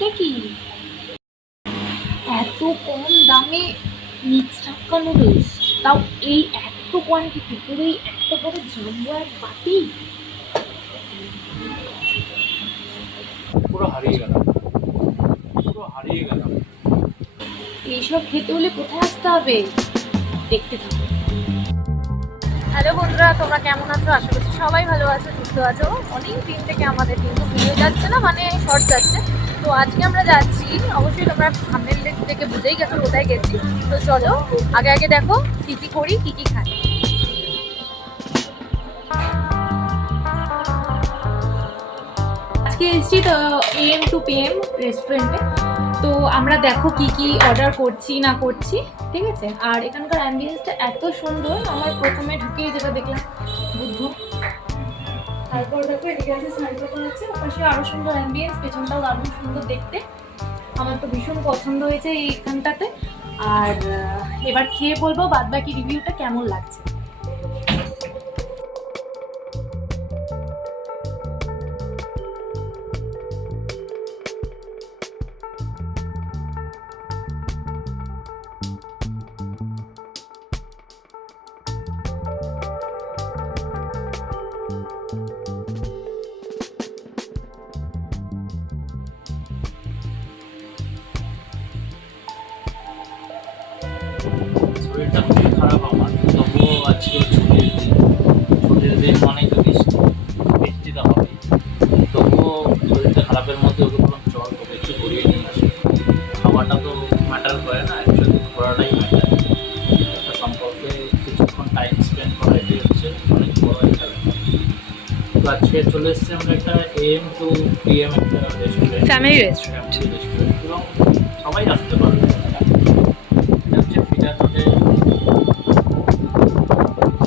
এটা কি এত কম দামে মিক্স হাক্কা নুডলস, তাও এই এত কোয়ান্টিটি, পুরো এই এত বড় জাম্বো এক বাটি। পুরো হারিয়ে গেলাম, পুরো হারিয়ে গেলাম। এইসব খেতে হলে কোথায় আসতে হবে, দেখতে থাকো। হ্যালো বন্ধুরা, তোমরা কেমন আছো? আশা করছি সবাই ভালো আছো, সুস্থ আছো। অনেক দিন থেকে আমাদের কিন্তু ভিডিও যাচ্ছে না, মানে শর্ট যাচ্ছে। তো আজকে আমরা যাচ্ছি, অবশ্যই তোমরা সামনের দিক থেকে বুঝেই গেছো কোথায় গেছি। তো চলো আগে আগে দেখো কী কী করি, কী কী খাই। আজকে এসেছি তো AM to PM রেস্টুরেন্টে। তো আমরা দেখো কি কি অর্ডার করছি না করছি, ঠিক আছে। আর এখানকার অ্যাম্বিয়েন্সটা এত সুন্দর, আমার প্রথমে ঢুকেই যেটা দেখলাম বুদ্ধ, তারপর দেখো এদিকে আছে সার্ভের আছে, ওপাশে আরো সুন্দর অ্যাম্বিয়েন্স, পেছনটাও দারুণ সুন্দর দেখতে। আমার তো ভীষণ পছন্দ হয়েছে এইখানটাতে। আর এবার খেয়ে বলবো বাদ বাকি রিভিউটা কেমন লাগছে। শরীরটা খুবই খারাপ আমার, তবুও আজকে ছুটির দিন। ছুটির দিন মানে তো বৃষ্টি তো হবেই, তবুও শরীরটা খারাপের মধ্যে ওকে বললাম চল তোকে একটু ঘুরিয়ে নিয়ে আসি। খাওয়াটা তো ম্যাটার করে না, অ্যাকচুয়ালি ঘোরাটাই ম্যাটার। একটা সম্পর্কে কিছুক্ষণ টাইম স্পেন্ড করা, এটাই হচ্ছে অনেক বড় একটা ব্যাপার। তো আজকে চলে এসেছি আমরা একটা AM to PM একটা রেস্টুরেন্ট, ফ্যামিলি রেস্টুরেন্ট। এবং সবাই আসতে পারবে। এটা হচ্ছে ফিডার রোডে,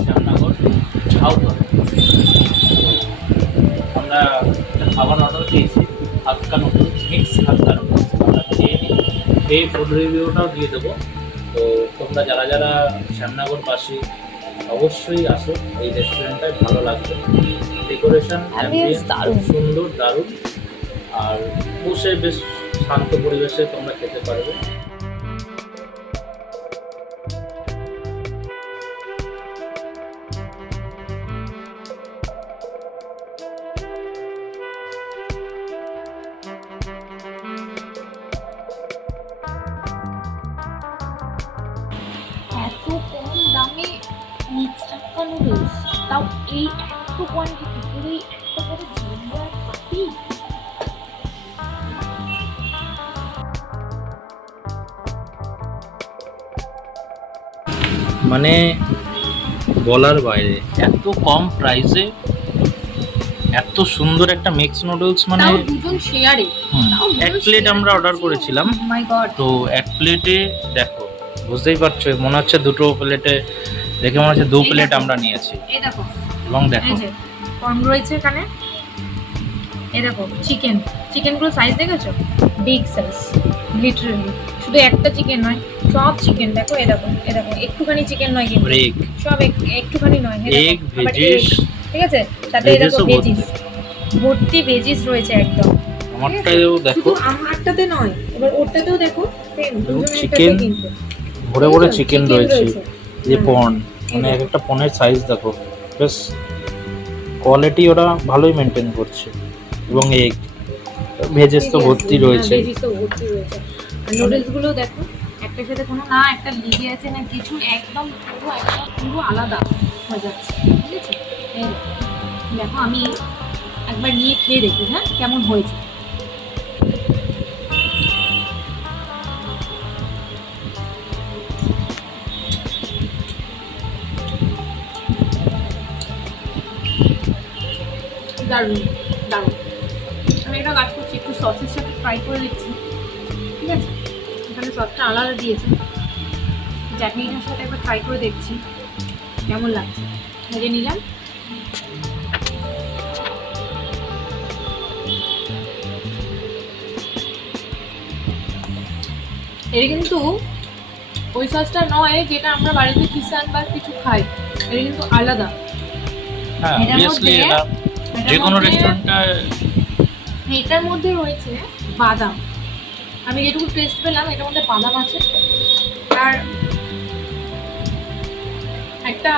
শ্যামনগর, ঝাউতলা। আমরা একটা খাবার অর্ডার দিয়েছি, হাক্কা নুডলস, মিক্স হাক্কা নুডলস। আমরা খেয়ে নিই, এই ফুড রিভিউটাও দিয়ে দেবো। তো তোমরা যারা যারা শ্যামনগরবাসী অবশ্যই আসো, এই রেস্টুরেন্টটায় ভালো লাগবে। ডেকোরেশন খুব সুন্দর, দারুণ। আর বসে বেশ শান্ত পরিবেশে তোমরা খেতে পারবে। এত কম দামে মিক্স হাক্কা নুডলস, তাও এই এত কোয়ান্টিটি, পুরো এই এত বড় জাম্বো এক বাটি। মানে বলার বাইরে, এত কম প্রাইসে এত সুন্দর একটা মিক্স নুডলস, মানে তাও দুজন শেয়ারে। এক প্লেট আমরা অর্ডার করেছিলাম। মাই গড। তো এক প্লেটে দেখো, বুঝতেই পারছো, মনে হচ্ছে দুটো প্লেটে, দেখে মনে হচ্ছে 2 প্লেট আমরা নিয়েছি। এই দেখো, এবং দেখো এই যে কর্ন রয়েছে এখানে, এই দেখো চিকেন, চিকেনগুলো সাইজ দেখেছো, বিগ সাইজ লিটারালি। শুধু একটা চিকেন নয়, সব চিকেন দেখো, এই দেখো, এই দেখো, একটুখানি চিকেন নয় কিন্তু, এগ, সব একটুখানি নয়, এগ ভেজিস, ঠিক আছে। তাতে এই দেখো ভেজিস, ভর্তি ভেজিস রয়েছে একদম। আমারটাও দেখো, শুধু আমারটাতে নয়, এবার ওরটাতেও দেখো সেম, দুজনের চিকেন কিন্তু ভরে ভরে চিকেন রয়েছে। যে হুম। পন, মানে এক একটা পনের সাইজ দেখো, বেশ কোয়ালিটি ওরা ভালোই মেনটেন করছে। এবং এগ ভেজেস তো ভর্তি রয়েছে। ভেজিস তো ভর্তি রয়েছে। আর নুডলস গুলো দেখো, একটার সাথে কোনো না একটা লেগে আছে না কিছু, একদম পুরো আলাদা হয়ে যাচ্ছে, ঠিক আছে। এই দেখো, আমি একবার নিয়ে খেয়ে দেখি হ্যাঁ কেমন হয়েছে। দারুণ দারুণ। আমি এটা কাজ করছি, একটু সসের সাথে ফ্রাই করে দিচ্ছি, ঠিক আছে। এখানে সসটা আলাদা দিয়েছে, চাটনিটার সাথে একবার ফ্রাই করে দেখছি কেমন লাগছে। ভেজে নিলাম। এটা কিন্তু ওই সসটা নয় যেটা আমরা বাড়িতে কিষান বা কিছু খাই, এটা কিন্তু আলাদা। হ্যাঁ, অবভিয়াসলি এটা যে কোনো রেস্টুরেন্টে, এটার মধ্যে রয়েছে বাদাম, আমি যেটুকু টেস্ট পেলাম এটার মধ্যে বাদাম আছে আর একটা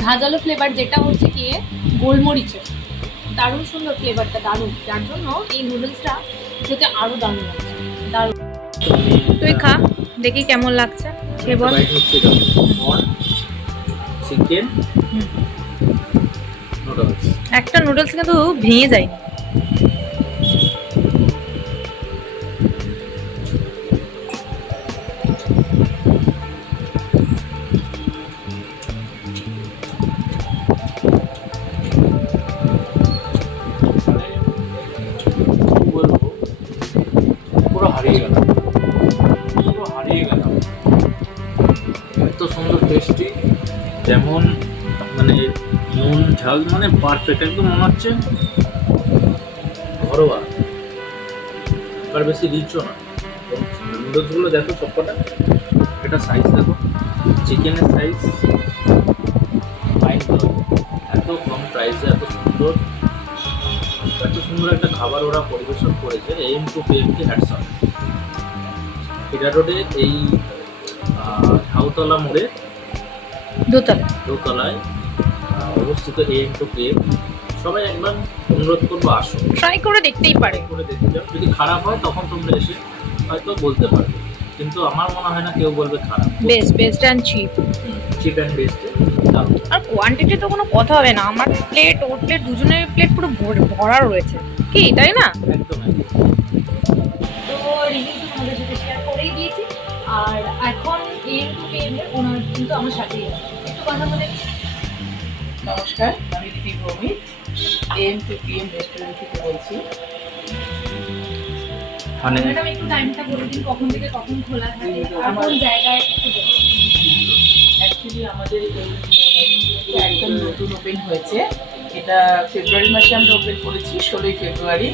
ঝাঁঝালো ফ্লেভার, যেটা হচ্ছে কি গোলমরিচের। দারুণ সুন্দর ফ্লেভারটা, দারুণ। যার জন্য এই নুডলসটা খেতে আরো দারুণ লাগছে, দারুণ। তুই খা, দেখি কেমন লাগছে, খেয়ে বল। চিকেন নুডলস, একটা নুডলস কিন্তু ভেঙে যায়নি। বলবো পুরো হারিয়ে গেলাম, পুরো হারিয়ে গেলাম। এত সুন্দর টেস্টি, যেমন মানে নুন ঝাল মানে পারফেক্ট, একদম মনে হচ্ছে ঘরোয়া, আর বেশি রিচও না। নুডলসগুলো দেখো সবকটা, এটা সাইজ দেখো, চিকেনের সাইজ ফাইন, এত কম প্রাইসে এত সুন্দর একটা খাবার ওরা পরিবেশন করেছে। AM টু PM কে হ্যাটস অফ। ফিডার রোডে এই ঝাউতলা মোড়ে দোতলায় অবস্থিত AM টু PM। সবাই একবার অনুরোধ করবো, আসো, ট্রাই করে দেখতেই পারে। করে দেখতে যাও, যদি খারাপ হয় তখন তোমরা এসে হয়তো বলতে পারবে, কিন্তু আমার মনে হয় না কেউ বলবে খারাপ। বেস্ট অ্যান্ড চিপ অ্যান্ড বেস্টে আর কোয়ান্টিটি তো কোনো কথা হবে না। আমার প্লেট, ওর প্লেট, দুজনের প্লেট পুরো ভরা রয়েছে, কি তাই না? একদম। তো রিভিউ তো তোমাদের সাথে শেয়ার করেই দিয়েছি। আর এখন AM টু PM এর ওনার কিন্তু আমার সাথেই আছে, একটু কথা বলে। নমস্কার, আমি Didi Bhowmik, AM to PM restaurant থেকে বলছি। মানে ম্যাডাম একটু টাইমটা বলে দিন, কখন থেকে কখন খোলা থাকে আর কোন আমার জায়গায়, একটু বলুন। অ্যাকচুয়ালি আমাদের এই রেস্টুরেন্টটা একদম নতুন ওপেন হয়েছে। এটা ফেব্রুয়ারি মাসে আমরা ওপেন করেছি, 16ই ফেব্রুয়ারি।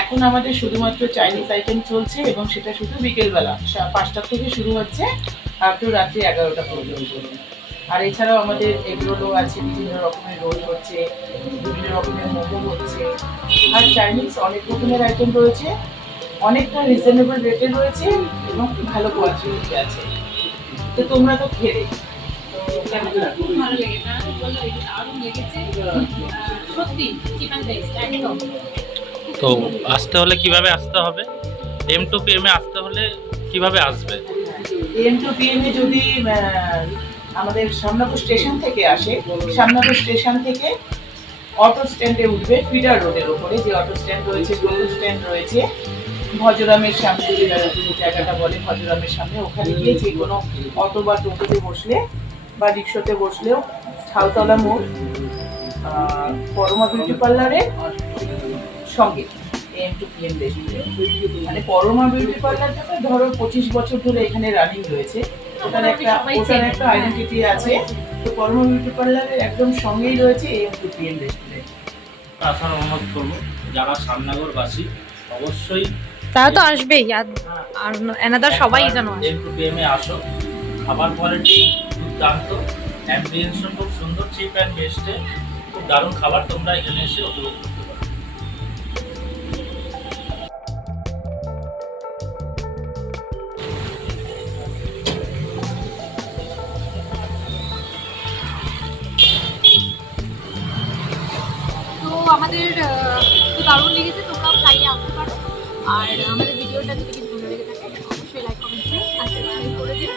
এখন আমাদের শুধুমাত্র চাইনিজ আইটেম চলছে এবং সেটা শুধু বিকেলবেলা 5টা থেকে শুরু হচ্ছে আপ টু রাত্রি 11টা পর্যন্ত। আর এছাড়াও আমাদের এগ রোলও আছে, বিভিন্ন রকমের রোল হচ্ছে, বিভিন্ন রকমের মোমো হচ্ছে। আর চাইনিজ অনেক রকমের আইটেম রয়েছে, অনেকটা রিজনেবল রেটে রয়েছে এবং ভালো কোয়ালিটি আছে। তো তোমরা তো খেলে তো কেমন লাগলো? খুব ভালো লেগেছে, আমি বললাম এটা দারুণ লেগেছে, সত্যি চিকেন টেস্ট একদম। তো আসতে হলে কিভাবে আসতে হবে? AM টু PM এ আসতে হলে কিভাবে আসবে? AM টু PM এ যদি আমাদের সামনাপুর স্টেশন থেকে আসে, সামনাপুর স্টেশন থেকে অটো স্ট্যান্ডে উঠবে, ফিডার রোডের ওপরে যে অটো স্ট্যান্ড রয়েছে, টোটো স্ট্যান্ড রয়েছে, ভজরামের সামনে যে জায়গাটা বলে ভজরামের সামনে, ওখানে গিয়ে যে কোনো অটো বা টোটোতে বসলে বা রিক্সাতে বসলেও ঝাউতলা মোড় পরমা বিউটি পার্লারের সঙ্গে AM টু PM রেস্টুরেন্ট। মানে পরমা বিউটি পার্লারটা তো ধরো 25 বছর ধরে এখানে রানিং রয়েছে, ওটার একটা আইডেন্টিটি আছে। তো পরমা বিউটি পার্লারের একদম সঙ্গেই রয়েছে AM টু PM রেস্টুরেন্ট। আসার অনুরোধ করবো, যারা শ্যামনগরবাসী অবশ্যই তারা তো আসবেই, আর এনাদার সবাই জানো। AM টু PM এ আসো। খাবার কোয়ালিটি দুর্দান্ত, অ্যাম্বিয়েন্সও খুব সুন্দর, চিপ অ্যান্ড বেস্টে খুব দারুণ খাবার, তোমরা এখানে এসে উপভোগ করতে পারো। তো আমাদের তো দারুণ লেগেছে, তোমরাও চাইলে আসতে পারো। আর আমাদের ভিডিওটা যদি কিছু ভালো লেগে থাকে অবশ্যই লাইক, কমেন্ট, আর সাবস্ক্রাইব করে দিও।